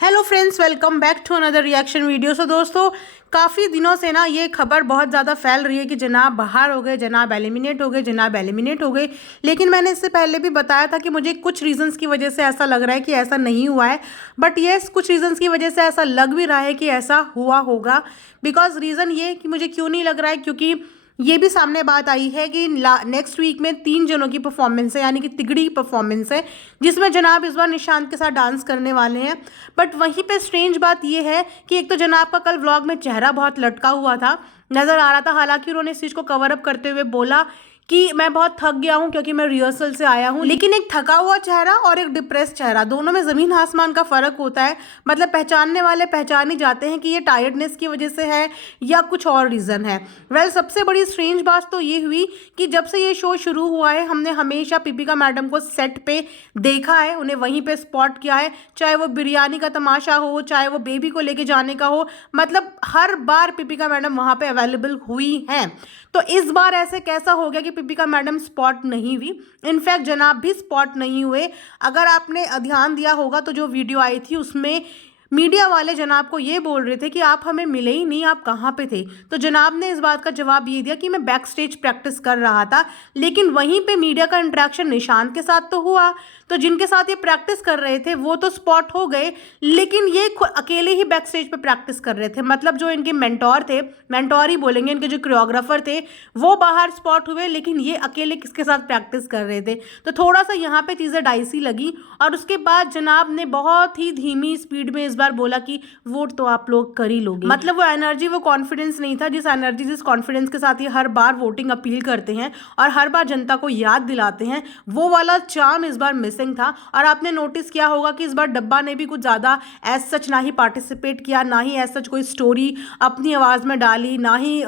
Hello friends, welcome back to another reaction video. So दोस्तों, काफ़ी दिनों से ना ये खबर बहुत ज़्यादा फैल रही है कि जनाब बाहर हो गए, जनाब एलिमिनेट हो गए, जनाब एलिमिनेट हो गए। लेकिन मैंने इससे पहले भी बताया था कि मुझे कुछ रीजंस की वजह से ऐसा लग रहा है कि ऐसा नहीं हुआ है। बट येस, कुछ रीजंस की वजह से ऐसा लग भी रहा है कि ऐसा हुआ होगा। बिकॉज रीज़न ये कि मुझे क्यों नहीं लग रहा है, क्योंकि ये भी सामने बात आई है कि नेक्स्ट वीक में 3 जनों की परफॉर्मेंस है, यानी कि तिगड़ी परफॉर्मेंस है, जिसमें जनाब इस बार निशांत के साथ डांस करने वाले हैं। बट वहीं पे स्ट्रेंज बात ये है कि एक तो जनाब का कल व्लॉग में चेहरा बहुत लटका हुआ था, नज़र आ रहा था। हालांकि उन्होंने इस चीज़ को कवर अप करते हुए बोला कि मैं बहुत थक गया हूँ क्योंकि मैं रिहर्सल से आया हूँ। लेकिन एक थका हुआ चेहरा और एक डिप्रेस चेहरा, दोनों में ज़मीन आसमान का फ़र्क होता है। मतलब पहचानने वाले पहचान ही जाते हैं कि ये टायर्डनेस की वजह से है या कुछ और रीज़न है। सबसे बड़ी स्ट्रेंज बात तो ये हुई कि जब से ये शो शुरू हुआ है, हमने हमेशा पीपिका मैडम को सेट पे देखा है, उन्हें वहीं पे स्पॉट किया है। चाहे वो बिरयानी का तमाशा हो, चाहे वो बेबी को लेके जाने का हो, मतलब हर बार पीपिका मैडम वहाँ पे अवेलेबल हुई हैं। तो इस बार ऐसे कैसा हो गया कि पीपिका मैडम स्पॉट नहीं हुई? इनफैक्ट जनाब भी स्पॉट नहीं हुए। अगर आपने ध्यान दिया होगा तो जो वीडियो आई थी उसमें मीडिया वाले जनाब को ये बोल रहे थे कि आप हमें मिले ही नहीं, आप कहाँ पे थे? तो जनाब ने इस बात का जवाब ये दिया कि मैं बैक स्टेज प्रैक्टिस कर रहा था। लेकिन वहीं पे मीडिया का इंटरेक्शन निशांत के साथ तो हुआ, तो जिनके साथ ये प्रैक्टिस कर रहे थे वो तो स्पॉट हो गए, लेकिन ये अकेले ही बैक स्टेज पे प्रैक्टिस कर रहे थे। मतलब जो इनके मेंटोर थे, मेंटोर ही बोलेंगे, इनके जो कोरियोग्राफर थे वो बाहर स्पॉट हुए, लेकिन ये अकेले किसके साथ प्रैक्टिस कर रहे थे? तो थोड़ा सा यहाँ पे चीज़ें डाइसी लगी। और उसके बाद जनाब ने बहुत ही धीमी स्पीड में इस बार बोला कि वोट तो आप लोग कर ही लोगे। मतलब वो एनर्जी, वो कॉन्फिडेंस नहीं था, जिस एनर्जी, जिस कॉन्फिडेंस के साथ ये हर बार वोटिंग अपील करते हैं और हर बार जनता को याद दिलाते हैं, वो वाला चार्म इस बार मिसिंग था। और आपने नोटिस किया होगा कि इस बार डब्बा ने भी कुछ ज़्यादा एज सच ना ही पार्टिसिपेट किया, ना ही एज सच कोई स्टोरी अपनी आवाज़ में डाली, ना ही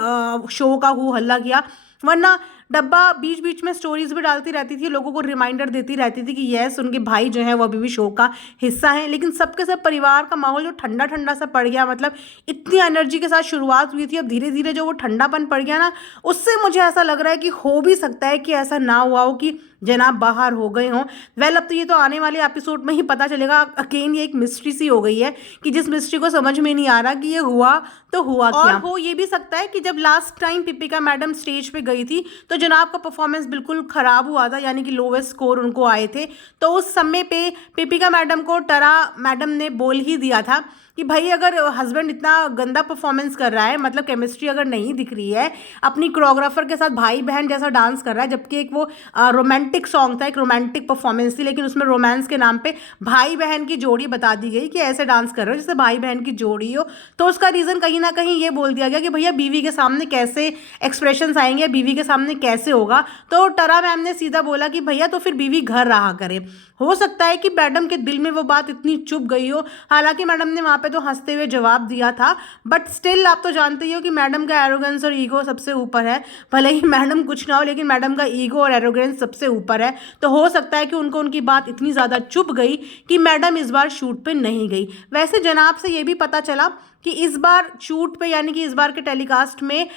शो का हु हल्ला किया। वरना डब्बा बीच बीच में स्टोरीज भी डालती रहती थी, लोगों को रिमाइंडर देती रहती थी कि यस, उनके भाई जो है वो अभी भी शो का हिस्सा हैं। लेकिन सबके सब परिवार का माहौल जो ठंडा ठंडा सा पड़ गया, मतलब इतनी एनर्जी के साथ शुरुआत हुई थी, अब धीरे धीरे जो वो ठंडापन पड़ गया ना, उससे मुझे ऐसा लग रहा है कि हो भी सकता है कि ऐसा ना हुआ हो कि जनाब बाहर हो गए हों। अब तो ये तो आने वाले एपिसोड में ही पता चलेगा। अगेन ये एक मिस्ट्री सी हो गई है कि जिस मिस्ट्री को समझ में नहीं आ रहा कि ये हुआ तो हुआ क्या। और हो ये भी सकता है कि जब लास्ट टाइम पीपिका मैडम स्टेज पे गई थी तो जनाब का परफॉर्मेंस बिल्कुल खराब हुआ था, यानी कि लोवेस्ट स्कोर उनको आए थे। तो उस समय पे पीपिका मैडम को टरा मैडम ने बोल ही दिया था कि भाई अगर हस्बैंड इतना गंदा परफॉर्मेंस कर रहा है, मतलब केमिस्ट्री अगर नहीं दिख रही है, अपनी कोरियोग्राफर के साथ भाई बहन जैसा डांस कर रहा है, जबकि एक वो रोमांटिक सॉन्ग था, एक रोमांटिक परफॉर्मेंस थी, लेकिन उसमें रोमांस के नाम पे भाई बहन की जोड़ी बता दी गई कि ऐसे डांस कर रहे हो जैसे भाई बहन की जोड़ी हो। तो उसका रीज़न कहीं ना कहीं ये बोल दिया गया कि भैया बीवी के सामने कैसे एक्सप्रेशंस आएंगे, बीवी के सामने कैसे होगा। तो टरा मैम ने सीधा बोला कि भैया तो फिर बीवी घर रहा करे। हो सकता है कि मैडम के दिल में वो बात इतनी चुभ गई हो। हालांकि मैडम ने वहाँ पे तो हंसते हुए जवाब दिया था, बट स्टिल आप तो जानते ही हो कि मैडम का एरोगेंस और ईगो सबसे ऊपर है। भले ही मैडम कुछ ना हो, लेकिन मैडम का ईगो और एरोगेंस सबसे ऊपर है। तो हो सकता है कि उनको उनकी बात इतनी ज़्यादा चुभ गई कि मैडम इस बार शूट पे नहीं गई। वैसे जनाब से ये भी पता चला कि इस बार शूट पे, यानी कि इस बार के टेलीकास्ट में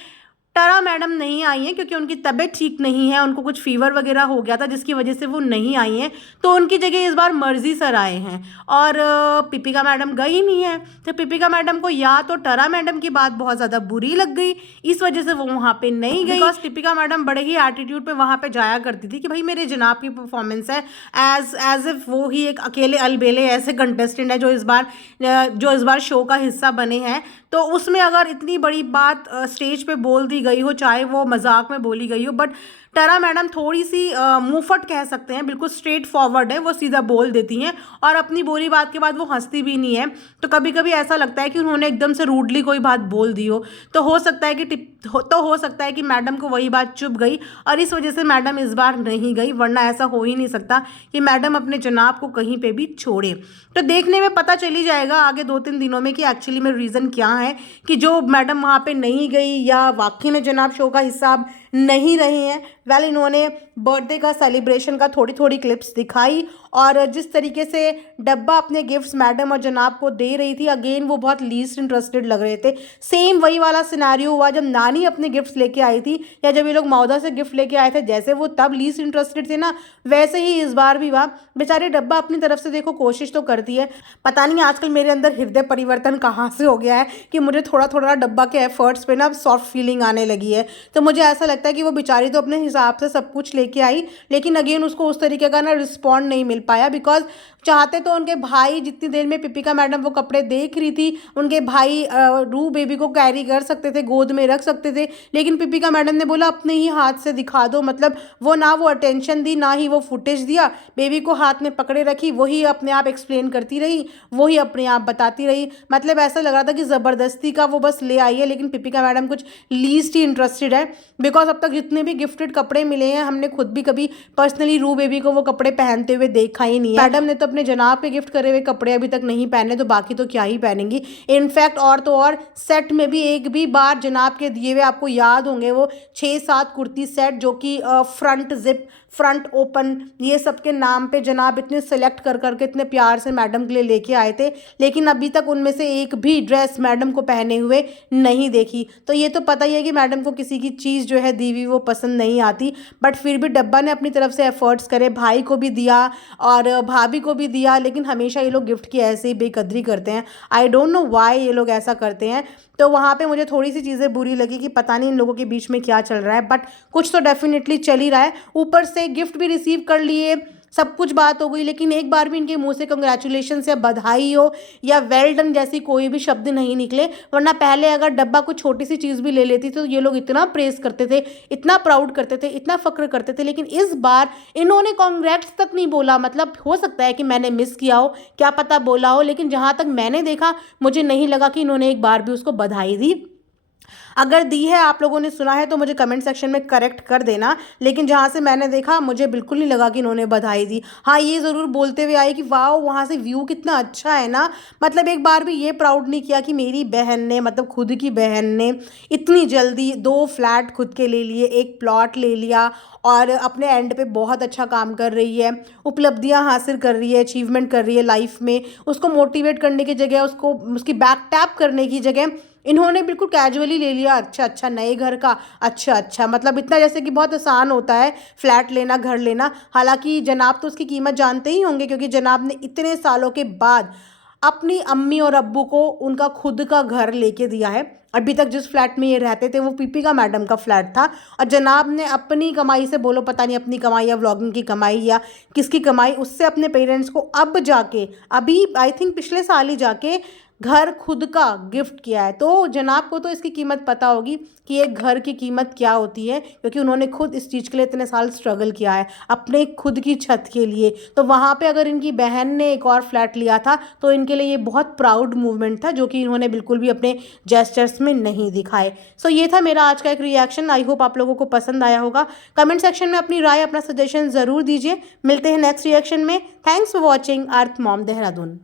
टरा मैडम नहीं आई हैं क्योंकि उनकी तबीयत ठीक नहीं है, उनको कुछ फीवर वगैरह हो गया था जिसकी वजह से वो नहीं आई हैं। तो उनकी जगह इस बार मर्जी सर आए हैं और पीपिका मैडम गई नहीं है। तो पीपिका मैडम को या तो टरा मैडम की बात बहुत ज़्यादा बुरी लग गई, इस वजह से वो वहाँ पे नहीं गई। बिकॉज पीपिका मैडम बड़े ही एटीट्यूड पे वहाँ पे जाया करती थी कि भाई मेरे जनाब की परफॉर्मेंस है, एज इफ वो ही एक अकेले अलबेले ऐसे कंटेस्टेंट है जो इस बार शो का हिस्सा बने हैं। तो उसमें अगर इतनी बड़ी बात स्टेज पे बोल दी गई हो, चाहे वो मजाक में बोली गई हो, बट टरा मैडम थोड़ी सी मुंहफट कह सकते हैं, बिल्कुल स्ट्रेट फॉरवर्ड है, वो सीधा बोल देती हैं और अपनी बोली बात के बाद वो हंसती भी नहीं है। तो कभी कभी ऐसा लगता है कि उन्होंने एकदम से रूडली कोई बात बोल दी हो। तो हो सकता है कि मैडम को वही बात चुभ गई और इस वजह से मैडम इस बार नहीं गई, वरना ऐसा हो ही नहीं सकता कि मैडम अपने जनाब को कहीं पे भी छोड़े। तो देखने में पता चल ही जाएगा आगे 2-3 दिनों में कि एक्चुअली में रीज़न क्या है कि जो मैडम वहाँ पे नहीं गई, या वाकई में जनाब शो का हिस्सा अब नहीं रहे हैं। वेल इन्होंने बर्थडे का सेलिब्रेशन का थोड़ी थोड़ी क्लिप्स दिखाई और जिस तरीके से डब्बा अपने गिफ्ट्स मैडम और जनाब को दे रही थी, अगेन वो बहुत लीस्ट इंटरेस्टेड लग रहे थे। सेम वही वाला सिनेरियो हुआ जब नानी अपने गिफ्ट्स लेके आई थी या जब ये लोग मौदा से गिफ्ट लेके आए थे, जैसे वो तब लीस्ट इंटरेस्टेड थे ना, वैसे ही इस बार भी हुआ। बेचारे डब्बा अपनी तरफ से देखो कोशिश तो करती है, पता नहीं आजकल मेरे अंदर हृदय परिवर्तन कहाँ से हो गया है कि मुझे थोड़ा थोड़ा डब्बा के एफर्ट्स पे ना सॉफ्ट फीलिंग आने लगी है। तो मुझे ऐसा लगता है कि वो बेचारी तो अपने हिसाब से सब कुछ लेके आई, लेकिन अगेन उसको उस तरीके का ना रिस्पॉन्ड नहीं मिल पाया। बिकॉज चाहते तो उनके भाई जितनी देर में पिपिका मैडम वो कपड़े देख रही थी, उनके भाई रू बेबी को कैरी कर सकते थे, गोद में रख सकते थे, लेकिन पिपिका मैडम ने बोला अपने ही हाथ से दिखा दो। मतलब वो ना वो अटेंशन दी, ना ही वो फुटेज दिया, बेबी को हाथ में पकड़े रखी, वही अपने आप एक्सप्लेन करती रही, वही अपने आप बताती रही। मतलब ऐसा लग रहा था कि ज़बरदस्ती का वो बस ले आई है, लेकिन पिपिका मैडम कुछ लीस्ट ही इंटरेस्टेड है। बिकॉज अब तक जितने भी गिफ्टेड कपड़े मिले हैं, हमने खुद भी कभी पर्सनली रू बेबी को वो कपड़े पहनते हुए देखा ही नहीं है। मैडम ने तो अपने जनाब के गिफ्ट करे हुए कपड़े अभी तक नहीं पहने, तो बाकी तो क्या ही पहनेंगी। इनफैक्ट और तो और सेट में भी एक भी बार जनाब के दिए हुए, आपको याद होंगे वो 6-7 कुर्ती सेट जो कि फ्रंट जिप, फ्रंट ओपन, ये सब के नाम पे जनाब इतने सेलेक्ट कर करके इतने प्यार से मैडम के लिए लेके आए थे, लेकिन अभी तक उनमें से एक भी ड्रेस मैडम को पहने हुए नहीं देखी। तो ये तो पता ही है कि मैडम को किसी की चीज़ जो है दी हुई वो पसंद नहीं आती, बट फिर भी डब्बा ने अपनी तरफ से एफर्ट्स करे, भाई को भी दिया और भाभी को भी दिया, लेकिन हमेशा ये लोग गिफ्ट की ऐसे ही बेकदरी करते हैं। आई डोंट नो व्हाई ये लोग ऐसा करते हैं। तो वहाँ पे मुझे थोड़ी सी चीज़ें बुरी लगी कि पता नहीं इन लोगों के बीच में क्या चल रहा है, बट कुछ तो डेफिनेटली चल ही रहा है। ऊपर से गिफ्ट भी रिसीव कर लिए, सब कुछ बात हो गई, लेकिन एक बार भी इनके मुंह से कंग्रेचुलेशंस या बधाई हो या वेल डन जैसी कोई भी शब्द नहीं निकले। वरना पहले अगर डब्बा कुछ छोटी सी चीज़ भी ले लेती तो ये लोग इतना प्रेस करते थे, इतना प्राउड करते थे, इतना फक्र करते थे, लेकिन इस बार इन्होंने कॉन्ग्रेट्स तक नहीं बोला। मतलब हो सकता है कि मैंने मिस किया हो, क्या पता बोला हो, लेकिन जहाँ तक मैंने देखा मुझे नहीं लगा कि इन्होंने एक बार भी उसको बधाई दी। अगर दी है, आप लोगों ने सुना है तो मुझे कमेंट सेक्शन में करेक्ट कर देना, लेकिन जहाँ से मैंने देखा मुझे बिल्कुल नहीं लगा कि इन्होंने बधाई दी। हाँ, ये ज़रूर बोलते हुए आए कि वाह वहाँ से व्यू कितना अच्छा है ना। मतलब एक बार भी ये प्राउड नहीं किया कि मेरी बहन ने, मतलब खुद की बहन ने इतनी जल्दी 2 फ्लैट खुद के ले लिए, एक प्लॉट ले लिया और अपने एंड पे बहुत अच्छा काम कर रही है, उपलब्धियां हासिल कर रही है, अचीवमेंट कर रही है लाइफ में। उसको मोटिवेट करने की जगह, उसको उसकी बैक टैप करने की जगह इन्होंने बिल्कुल कैजुअली ले लिया। अच्छा अच्छा, नए घर का, अच्छा अच्छा, मतलब इतना जैसे कि बहुत आसान होता है फ्लैट लेना, घर लेना। हालांकि जनाब तो उसकी कीमत जानते ही होंगे, क्योंकि जनाब ने इतने सालों के बाद अपनी अम्मी और अब्बू को उनका खुद का घर लेके दिया है। अभी तक जिस फ्लैट में ये रहते थे वो पिपिका मैडम का फ्लैट था, और जनाब ने अपनी कमाई से, बोलो पता नहीं अपनी कमाई या व्लॉगिंग की कमाई या किसकी कमाई, उससे अपने पेरेंट्स को अब जाके, अभी आई थिंक पिछले साल ही जाके घर खुद का गिफ्ट किया है। तो जनाब को तो इसकी कीमत पता होगी कि एक घर की कीमत क्या होती है, क्योंकि उन्होंने खुद इस चीज़ के लिए इतने साल स्ट्रगल किया है अपने खुद की छत के लिए। तो वहाँ पे अगर इनकी बहन ने एक और फ्लैट लिया था तो इनके लिए ये बहुत प्राउड मूवमेंट था, जो कि इन्होंने बिल्कुल भी अपने जेस्चर्स में नहीं दिखाए। सो ये था मेरा आज का एक रिएक्शन। आई होप आप लोगों को पसंद आया होगा। कमेंट सेक्शन में अपनी राय, अपना सजेशन ज़रूर दीजिए। मिलते हैं नेक्स्ट रिएक्शन में। Thanks for watching earth mom Dehradun.